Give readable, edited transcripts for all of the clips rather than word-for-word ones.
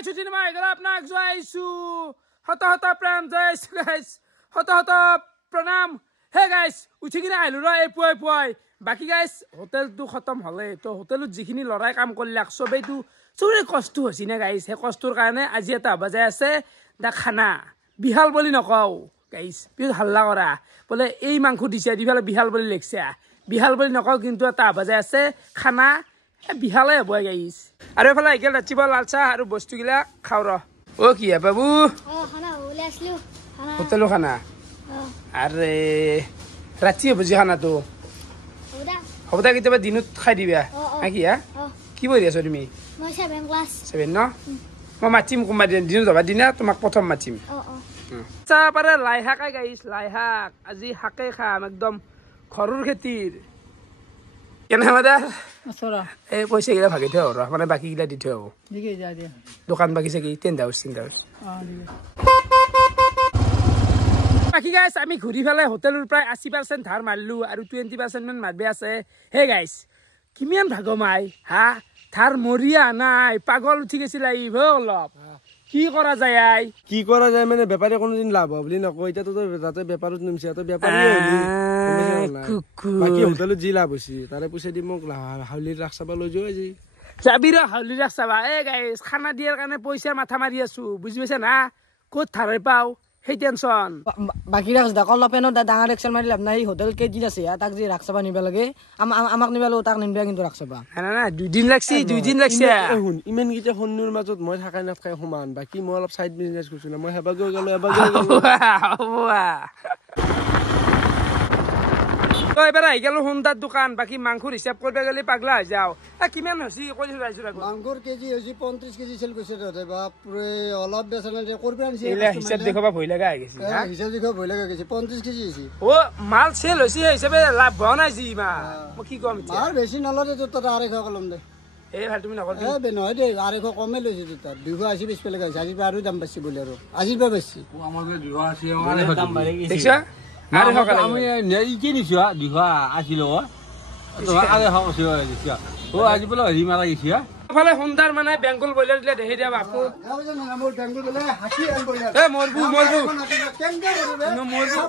গাইছ চিনেমা এগলা আপোনাক জয়ছো হত হত প্ৰেম জয়ছো গাইছ হত হত প্ৰণাম হে গাইছ উঠি কিনে আহিলো ৰ এই পুৱাই পুৱাই বাকি গাইছ হোটেলটো খতম হলে তো হোটেলত যিখিনি লৰাই কাম কৰিলাক সবেইটো চুৰে কষ্ট হৈছে না গাইছ হে কষ্টৰ কাৰণে আজি এটা বাজাই আছে দা খানা বিহাল বুলি নকও গাইছ পিছত হাল্লা কৰা বলে এই মাংস দিছে দিফালে বিহাল বুলি লেখছা বিহাল বুলি নকও কিন্তু এটা বাজাই আছে খানা বিহালে হ'ব গাইছ আৰু এফালে আইকেল ৰাতিপুৱা লাল চাহ আৰু বস্তুগিলা খাও ৰ ও কি বাবু খানা ওলাই আসলো হোটেলৰ খানা আৰে ৰাতি বুজি খানাটো হ'ব দা কেতিয়াবা দিনত খাই দিবা কি হা কি কৰি আছো তুমি মই 7 ক্লাছ 7 ন মই মাতিম কোনবা দিনত যাবা দিনা তোমাক প্ৰথম মাতিম চাহ পাৰে লাই শাক গাইছ লাই শাক আজি শাকে খাম একদম ঘৰৰ খেতিৰ কেনে মাদাৰ এই পইচা গিলা ভাগি থৈ ৰ মানে বাকী গিলা দি থৈ হ'ব দোকান বাকী চাকি 10,000 বাকী গাইছ আমি ঘূৰি পেলাই হোটেলৰ প্ৰায় 80% ধাৰ মাৰিলো আৰু 20% মান মাৰবে আছে হে গাইছ কিমান ভাগমাই হা ধাৰ মৰিয়া নাই পাগল উঠি গৈছিল আহিব অলপ কি কৰা যায় মানে বেপাৰী কোনোদিন লাভ হ'ব বুলি নকয় এতিয়া তো যাতে বেপাৰত নিমছে তো বেপাৰী হলি বাকি হোটেলত যি লাভ হৈছে তাৰে পইচা দি মোক হাউলিৰ ৰাখ চাবা লৈ যোৱা আজি যাবি ৰ হাউলিৰ ৰাখ চাবা এ গাইছ খানা দিয়াৰ কাৰণে পইচাৰ মাথা মাৰি আছো বুজি পাইছা না ক'ত ধাৰে পাও সেই টেনচন বাকি ৰাখ দা কল পেনো ডাঙৰ এক্সেল মাৰি লাভ নাই হোটেল কেজি আছে তাক যি ৰাখ চাবা নিবা লাগে আমাক নিবালো তাক নিবা কিন্তু ৰাখ চাবা না 2 দিন লাগছি শুন ইমান গিটা হন্নুৰ মাজত মই থাকাই নাথাকাই সমান বাকি মই অলপ সাইড বিজনেস কৰিছো না মই হেবা গৈ গলো তো এবাৰ আহি গেলো হুন্দাৰ দোকান বাকি মাংসৰ হিসাব কৰবা গলি পাগলা হৈ যাও কিমান হসি কইছো ৰাইছো ৰাগো মাংসৰ কেজি হসি 35 কেজি সেল কৈছে তে বাপ ৰে অলপ বেচনা যে কৰবা আনছি এলা হিসাব দেখবা ভই লাগা হৈ গেছি হিসাব দেখবা ভই লাগা গেছে 35 কেজি হসি ও মাল সেল হসি হিসাবে লাভ বনাই জি মা মই কি কম এতিয়া মাল বেছি নলতে তো তটা 250 কলম দে এই ভাল তুমি নকল এ বে নহয় দে 250 কমে লৈছি তো 280 20 পেলে গাইছে আজি আৰু দাম বেছি বলে আৰু আজি বা বেছি আমাৰ 280 দাম বাঢ়ি গেছে দেখছা আরে হকাল আমি নেই কি নিছো 280 লো তো আরে হকছে দিছা ও আজি বলে হৰি মাৰা গেছি ফালে সুন্দৰ মানে বেংগল বইলাৰ দিলে দেহে দিয়া বাপু মোৰ বেংগল বলে হাতি আন বলে এ মৰবু কেনকে কৰিবে ন মৰবু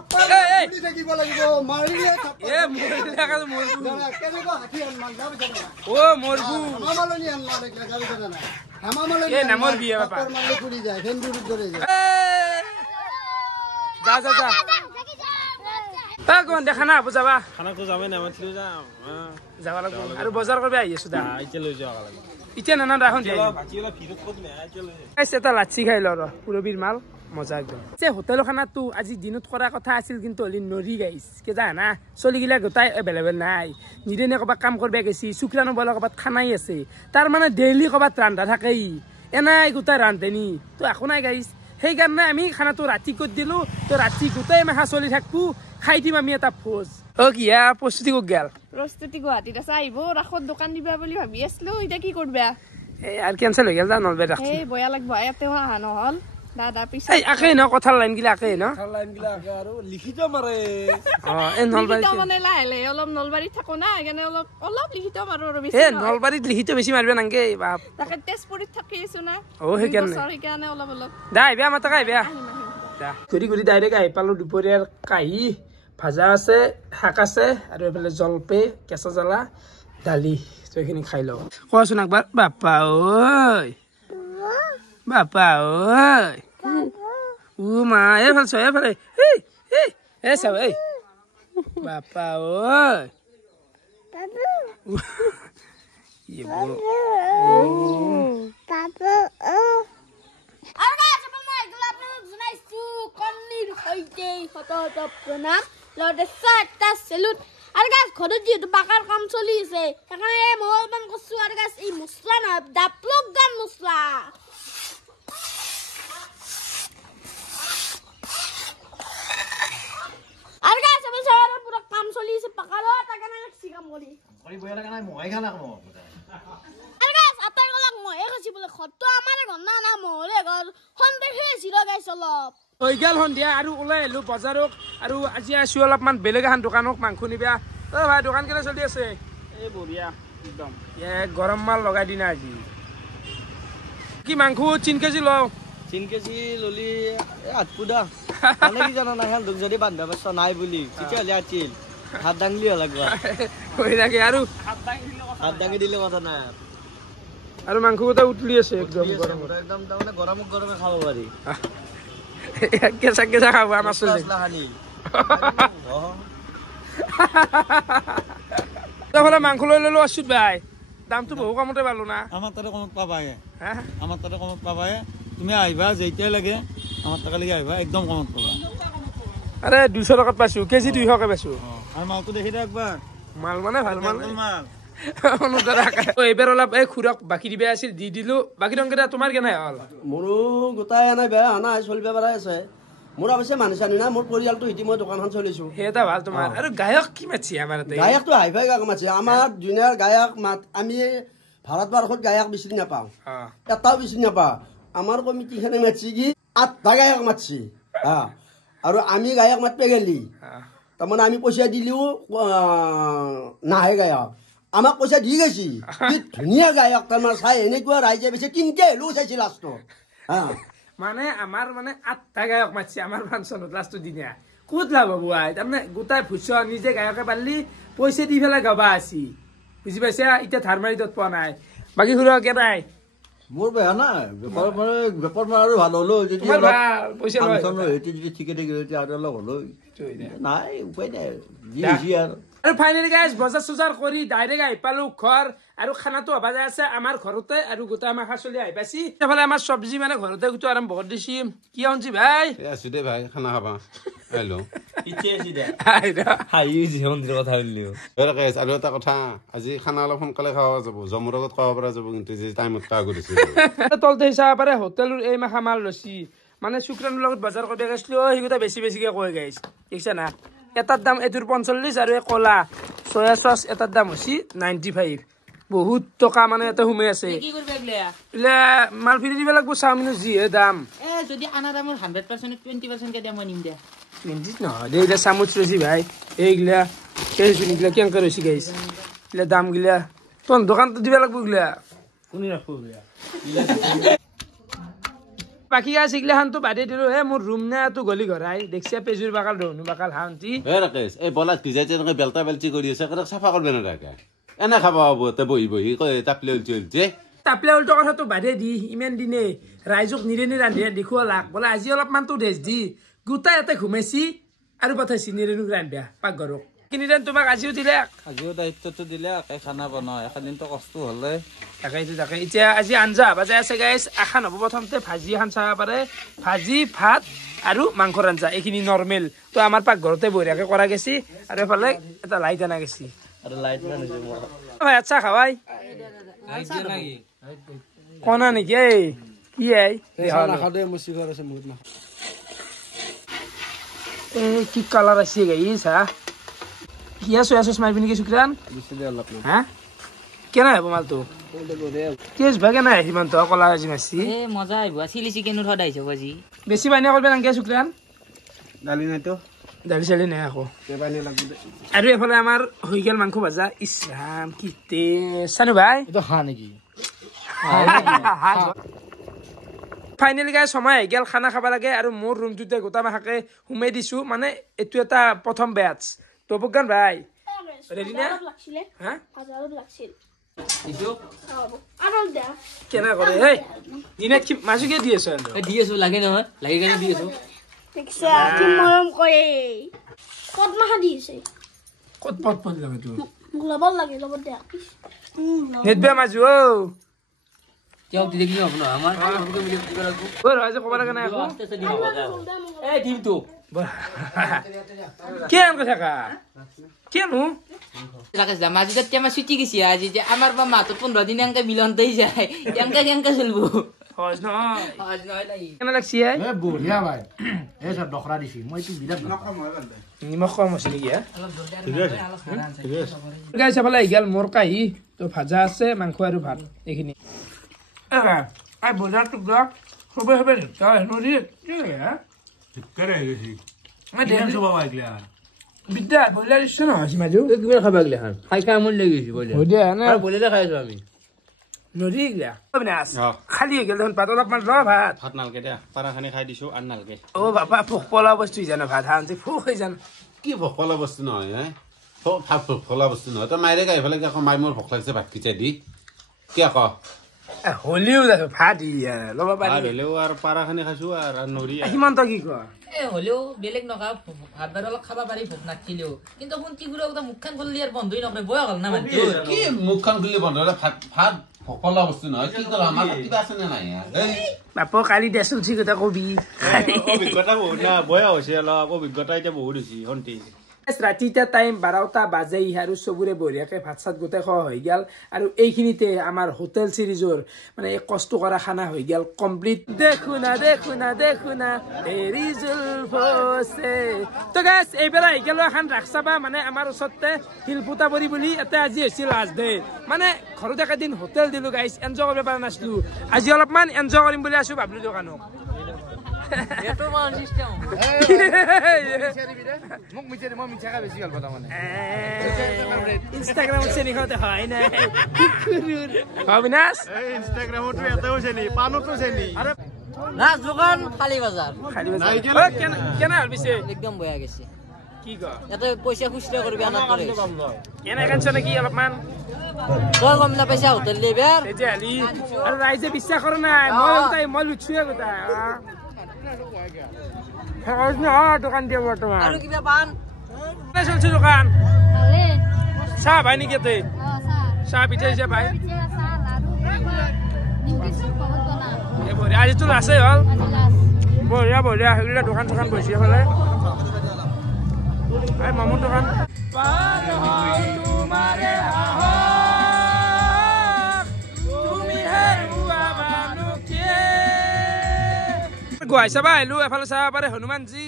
এই দেখিব লাগিব মাৰিলে এ মৰবু দেখা মৰবু কেনেকৈ হাতি আন মান যাব জানা ও মৰবু মামালনি আন মালে যাব জানা মামালনি এ নামৰ বিয়া বাপা মালে কৰি যায় হেন্দুৰ দৰে যায় যা কোন দেখা না বুঝাবা খানা তো যাবে না মাতলি যাবা লাগব আৰু বজাৰ কৰিব আহি আছো দা আইতে লৈ যাও লাগে ইতে না এখন যাই বাকিলা ফিরত কত না আইতে লৈ এসে এটা লাচ্ছি খাই লৰ পুৰবীৰ মাল মজা একদম যে হোটেল খানাটো আজি দিনত কৰা কথা আছিল কিন্তু হলি নৰি গাইছ কে জানা চলিগিলা গোটাই এভেলেবল নাই নিদেনে কবা কাম কৰবা গেছি শুক্ৰানো বলা কবাত খানাই আছে তাৰ মানে ডেইলি কবাত ৰান্ধা থাকেই এনাই গোটাই ৰান্ধেনি তো একো নাই গাইছ সেই কাৰণে আমি খানাটো ৰাতি কৰি দিলো তো ৰাতি গোটাই মাহা চলি থাকবো খাই দিম আমি এটা ফোজ ও কিয়া প্ৰস্তুতি কত গেল প্ৰস্তুতি গুৱাহাটীত আছে আহিব ৰাখত দোকান দিবা বুলি ভাবি আছিলো এতিয়া কি কৰবা এই আর ক্যান্সেল হৈ গেল না নলবে রাখছি এই বয়া লাগব এতে আহা নহল দাদা পিছে এই আকে ন কথা লাইন গিলা আকে ন লাইন গিলা আকে আৰু লিখিত মাৰে এই নলবাৰী লিখিত মানে লাইলে অলপ নলবাৰী থাকো না এখানে অলপ লিখিত মাৰো আৰু বেছি এই নলবাৰীত লিখিত বেছি মাৰবে নাংগে বাপ তাকে তেজপুৰত থাকি আছো না ও হেকানে সৰি কাৰণে অলপ দাই বিয়া মাতা কাই বিয়া ঘুৰি ঘুৰি ডাইৰেক্ট আহি পালো দুপৰীয়াৰ কাহি ভাজা আছে শাক আছে আৰু এফালে জলপে কেঁচা জ্বালা দালি তো এইখিনি খাই লওঁ কোৱাচোন একবাৰ বাপা ঐ ও মা এইফালে চ এইফালে এই চাব এই বাপা ঐ প্ৰণাম লৰ্ডে এটা সেলুট আৰু গাছ ঘৰত যিহেতু পাকাৰ কাম চলি আছে সেইকাৰণে মই অলপমান কৈছো আৰু গাছ এই মছলা নহয় ডাপলক গান মছলা আৰু গাছ আমি চাৰৰ পুৰা কাম চলি আছে পাকাৰ তাকে লাগছি কাম কৰি বয়া লাগা নাই মই খানা কম আৰু গাছ আটাই গলাক মই কৈছি বোলে ঘৰটো আমাৰে ঘৰ না মহৰে ঘৰ সন্দেহে আছিল গাছ অলপ হৈ গেল সন্ধিয়া আৰু ওলাই আহিলো বজাৰত আৰু আজি আছো অলপমান বেলেগ এখন দোকানত মাংস নিবা ও ভাই দোকান কেনে চলি আছে এই বঢ়িয়া একদম গৰম মাল লগাই দিনা আজি কি মাংস 3 কেজি লও 3 কেজি ললি 8 পুডা মানে কি জানা না হেল যদি বান্ধা বছ নাই বুলি তেতিয়ালে আছিল হাত দাংলি লাগবা কই রাখি আৰু হাত দাঙি দিলে কথা না আৰু মাংস কথা উঠলি আছে একদম গৰম একদম মানে গৰমে খাব পাৰি কেঁচা কেঁচা খাব আমাৰ চলি লাহানি তাহলে মাংস লৈ ললো অচ্যুত ভাই দামটো বহু কমতে পালো না আমাৰ তাতে কমত পাবাই হ্যাঁ আমাৰ তাতে কমত পাবাই তুমি আহিবা যেতিয়াই লাগে আমাৰ তাকালৈকে আহিবা একদম কমত পাবা আৰে 200 টাকাত পাইছো কেজি 200 কে পাইছো আৰু মালটো দেখি দে একবাৰ মাল মানে ভাল মাল মাল এইবাৰ অলপ এই খুৰক বাকি দিবে আছিল দি দিলো বাকি ৰংকেইটা তোমাৰ কেনে হল মোৰো গোটাই আনাই বেয়া আনাই চলিব পাৰাই আছে মোৰ অৱশ্যে মানুহ চানি না মোৰ পৰিয়ালটো হিতি মই দোকানখন চলিছো সেইটা ভাল তোমাৰ আৰু গায়ক কি মাছি আমাৰ গায়কটো হাইফাই গায়ক মাছে আমাৰ জুনিয়ৰ গায়ক মাত আমি ভাৰতবৰ্ষত গায়ক বিচাৰি নাপাওঁ এটাও বিচাৰি নাপাওঁ আমাৰ কমিটিখনে মাতছি কি 8টা গায়ক মাতছি আৰু আমি গায়ক মাতপে গেলি তাৰমানে আমি পইচা দিলেও নাহে গায়ক আমাক পইচা দি গৈছি কি ধুনীয়া গায়ক তাৰমানে চাই এনেকুৱা ৰাইজে বেছি 3টা হেলো চাইছি লাষ্টত মানে আমাৰ মানে 8টা গায়ক মাতছি আমাৰ ফাংচনত লাষ্টৰ দিনা ক'ত লাভ হ'ব তাৰমানে গোটাই ভুচ নিজে গায়কে পাৰলি পইচা দি পেলাই গাবা আছি বুজি পাইছা এতিয়া ধাৰ মাৰি দত পোৱা নাই বাকি খুৰা কেনাই মোৰ বেয়া নাই বেপাৰ আৰু ভাল হলো যদি পইচা যদি ঠিকে থাকে আৰু অলপ হলো নাই উপায় নাই যি আৰু আৰু ফাইনেলি গাইজ বজাৰ চজাৰ কৰি ডাইৰেক্ট আহি পালো ঘৰ আৰু খানাটো হবা যায় আছে আমাৰ ঘৰতে আৰু গোটা আমাৰ খাচলি আহি পাইছি এফালে আমাৰ চব্জি মানে ঘৰতে গুটো আৰম্ভ কৰি দিছি কি হনছি ভাই আছো দে ভাই খানা খাবা হেল্ল ইচ্ছে আছে দে হাই জীৱনটোৰ কথা হলিও গাইজ আৰু এটা কথা আজি খানা অলপ সোনকালে খাওয়া যাব জমৰ লগত খাওয়া পৰা যাব কিন্তু যে টাইমত কা কৰিছে তলতে হিচাপ পাৰে হোটেলৰ এই মাখা মাল লছি মানে শুক্ৰানৰ লগত বজাৰ কৰি গৈছিলো সেইগোটা বেছি বেছিকে কৈ গাইছ ঠিকছে না এটাৰ দাম এটোৰ 45 আৰু এই কলা সয়া সস এটাৰ দাম হৈছে 95 বহুত টকা মানে এটা হুমে আছে কি করবে এগলা ইলা মাল ফিরি দিবা লাগবো সামনে জি এ দাম যদি আনা দামৰ 100% 20% কে দাম নিম দে 20 না দে এটা সামুচ রসি ভাই এইগলা কেই শুনিগলা কেন করছি গাইস ইলা দাম গিলা তোন দোকান তো দিবা লাগবো গিলা কোনি রাখবো গিলা বাকি গাছ ইগলা হান তো বাদে দিলো হে মোর রুম না তো গলি ঘরাই দেখছি পেজুর বাকাল রনু বাকাল হান্তি এ রাকেশ এই বলা ভিজাইতে নকে বেলতা বেলচি কৰি আছে কত সাফা করবে না রাকা এনে খাবা হবো তে বহি বহি কই তাপলে চলছে তাপলে উল্টো কথা তো বাদে দি ইমান দিনে রাইজক নিরেনি রান্ধি দেখুৱা লাগ বলে আজি অলপ মান তো দেশ দি গুটা এতে ঘুমাইছি আৰু পঠাইছি নিৰেনি ৰান্ধা পাকঘৰক কিনিদেন তোমাক আজিও দিলে আজিও দায়িত্বটো দিলে আকে খানা বনাও এখন দিন তো কষ্ট হলে তাকে এতিয়া আজি আঞ্জা বাজাই আছে গাইছ আখান হ'ব প্ৰথমতে ভাজি খান চাব পাৰে ভাজি ভাত আৰু মাংসৰ আঞ্জা এইখিনি নৰ্মেল তো আমাৰ পাকঘৰতে বঢ়িয়াকে কৰা গেছি আৰু এফালে এটা লাইট আনা গেছি আৰু লাইট মানে ভাই আচ্ছা খাৱাই কোনা নেকি এই কি এই খাদে মুছি ঘৰ আছে বহুত না এই কি কালাৰ আছে গাইছ হা কিয়া সোয়া সস মারবি নাকি শুক্রান দিছে দে অলপ হ্যাঁ কেন হবো মালটো তেজ ভাগে নাই হিমান তো কলা আজি মাছি এ মজা আইবো চিলি চিকেনৰ সদাইছো আজি বেছি পানী করবে নাকি শুক্রান দালি নাই তো দালি চালি নাই আকৌ তে পানী লাগব আৰু এফালে আমাৰ হৈ গেল মাংস ভাজা ইছৰাম কি টেষ্ট সানু ভাই এটা খা নেকি ফাইনেলি গাই সময় আহি গেল খানা খাব লাগে আৰু মোৰ ৰুমটোতে গোটা মাখাকে সোমাই দিছো মানে এইটো এটা প্ৰথম বেচ তো বুগান ভাই রেডি না হ্যাঁ হাজারত লাগছিল দিছো আরো দে কেনা করে এই দিনে কি মাঝে কে দিয়েছো দিয়েছো লাগে নহয় লাগি গানি দিয়েছো দেখছা কি মৰম কৰে কত মাহা দিছে কত পট পট লাগে তো মোক লবল লাগে লবল দে নেটবে মাজু ও তেও দেখলি হ'ব ন আমাৰ সবকে মিলি দিবা লাগব ও ৰাজে কবা লাগে না আকৌ এই দিম তো কেন কথা কা কেনু রাকেশ দা মাঝে তো তেমা ছুটি গেছি আজি যে আমার বা মাতো 15 দিন আঙ্কা মিলনতেই যায় কেনকা চলবো হজ নয় লাগি কেন লাগছি এ বঢ়িয়া ভাই এই সব দখৰা দিছি মই তো বিৰাট নিমখ কম আছে নেকি গাইছ ভালে গেল মোৰ কাহি তো ভাজা আছে মাংস আৰু ভাত এইখিনি আই বজাৰ টুক দা হবে হবে তাই নৰি কি হ্যাঁ কৰে গেছি মই দেন সব বাইকলা বিদ্যা বইলাৰ ইচ্ছা নহয় সীমাজু কিমান খাবা গলে খাই খাই আমনি লাগি গৈছে বলে হৈ দিয়া না বলে খাই আছো আমি নদী গিলা অবিনাশ খালি হৈ গেল দেখোন ভাত অলপমান ৰ ভাত ভাত নালগে দে পাৰাখানি খাই দিছো আৰু নালগে অ বাবা ভোক পলা বস্তু জানো ভাত হানছি ভোক হৈ জানো কি ভোক পলা বস্তু নহয় হে ভাত ভোক পলা বস্তু নহয় তই মাইৰে গাই ফেলে আকৌ মাই মোৰ ভোক লাগিছে ভাত খিচাই দি কি আকৌ হলিও দেখো ভাত ল'ব পাৰি হলেও আৰু পাৰাখানি খাইছো আৰু নৰি সিমান তই কি কয় হলেও বেলেগ নকা ভাত বাৰ অলপ খাব পাৰি ভোক নাথিলেও কিন্তু শুনতি গুড়া কথা মুখখন খুললি আৰু বন্ধই নকৰে বয়া হ'ল না মানুহ কি মুখখন খুলি বন্ধ হলে ভাত ভোক পলা বস্তু নহয় কি কল আমাৰ কিবা আছে নে নাই বাপ কালি দেচোন ঠিক কথা কবি অভিজ্ঞতা বহুত না বয়া হৈছে অলপ অভিজ্ঞতা এতিয়া বহুত হৈছে হন্তি ৰাতিটা টাইম 12টা বাজে আৰু চবুৰে বঢ়িয়াকে ভাত চাত গোটেই খোৱা হৈ গেল আৰু এইখিনিতে আমাৰ হোটেল সিৰিজৰ মানে কষ্ট কৰা খানা হৈ গেল কমপ্লিট দেখুনা এৰি জুলফছে তো গাইস এইবেলা আহি গেল এখন ৰাখচাবা মানে আমাৰ ওচৰতে শিলপুতাবৰী বুলি এটা আজি হৈছে লাষ্ট ডে মানে ঘৰত একেদিন হোটেল দিলো গাইস এনজয় কৰিব পৰা নাছিলো আজি অলপমান এনজয় কৰিম বুলি আছো ভাবলো দোকানক এটো মান সিস্টেম মোক মিছাৰি মই মিছাকা বেছি ভাল পাওঁ মানে ইনষ্টাগ্ৰামত চেনি খাওঁতে হয় নাই অবিনাশ ইনষ্টাগ্ৰামত এটাও চেনি পানতো চেনি আৰে ৰাজ দোকান খালি বাজাৰ কেনে হ'ল পিছে একদম বয়া গেছে কি কয় ইয়াতে পইচা খুচৰা কৰিবি আনাত কৰে এনে কাঞ্চ নেকি অলপমান তই গম নাপাইছা হোটেল দিবাৰ তেতিয়াহ'লে আৰু ৰাইজে বিশ্বাস কৰা নাই মই লুচুৱে গোটাই দোকান দিয়ে বৰ্তমান আৰু কিবা পান চলছে দোকান ভালে চাহ ভাই নেকি ইয়াতে চাহ পিঠা হিচাপ ভাই আজিতো লাছে হ'ল বঢ়িয়া সেইবিলাক দোকান চোকান বহিছে এইফালে মামুৰ দোকান গুৱাহাটী চাব আহিলো এফালে চাব পাৰে হনুমানজী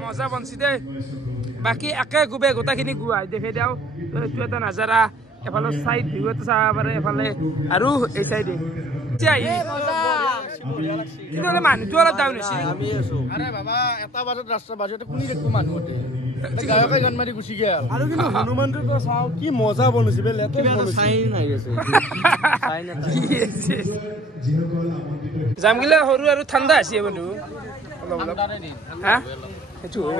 মজা বনছি দে বাকী একে গুবে গোটেইখিনি গুৱাহাটী দেখে দিওঁ এইটো এটা নাজাৰা এফালে চাইড ভিউ এটা চাব পাৰে এফালে আৰু এই চাইডে কিন্তু মানুহটো অলপ ডাউন হৈছে আৰে বাবা এটা বাজত ৰাস্তা বাজতে কোনি দেখো মানুহ গায়কে গান মাৰি গুচি গেল আৰু কিন্তু হনুমানটো তো চাও কি মজা বনিছে বে লেতে চাইন আহি আছে জামগিলা সৰু আৰু ঠাণ্ডা আছে বন্ধু অলপ অলপ হা সেইটো হয়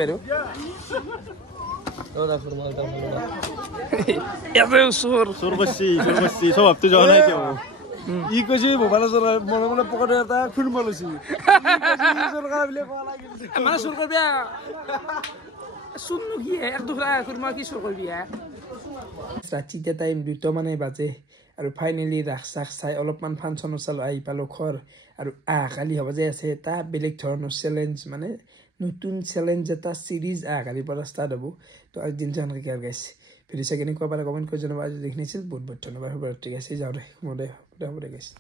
বাৰু চোৰ কৰছি স্বভাৱটো যোৱা নাই তেওঁ ই কৈছে মোবাইলৰ মনে মনে পকেটে এটা খুন মালৈছি চৰকাৰ বুলি কোৱা লাগিল মানে চুৰ কৰবি চুৰ কি এক দুখৰা খুৰমা কি চুৰ কৰবি ৰাতিতে টাইম 2টা মানে বাজে আৰু ফাইনেলি ৰাস চাখ চাই অলপমান ফাংচন চালো আহি পালো ঘৰ আৰু কালি হ'ব যে আছে এটা বেলেগ ধৰণৰ চেলেঞ্জ মানে নতুন চেলেঞ্জ এটা চিৰিজ কালিৰ পৰা ষ্টাৰ্ট হ'ব তো আজি দিনটো এনেকৈ আৰু গাইছে ভিডিঅ' চাই কেনেকুৱা পাৰে কমেণ্ট কৰি জনাব আজি দেখিছিল বহুত বহুত ধন্যবাদ ঠিক আছে যাওঁ দে হ'ব দে গাইছে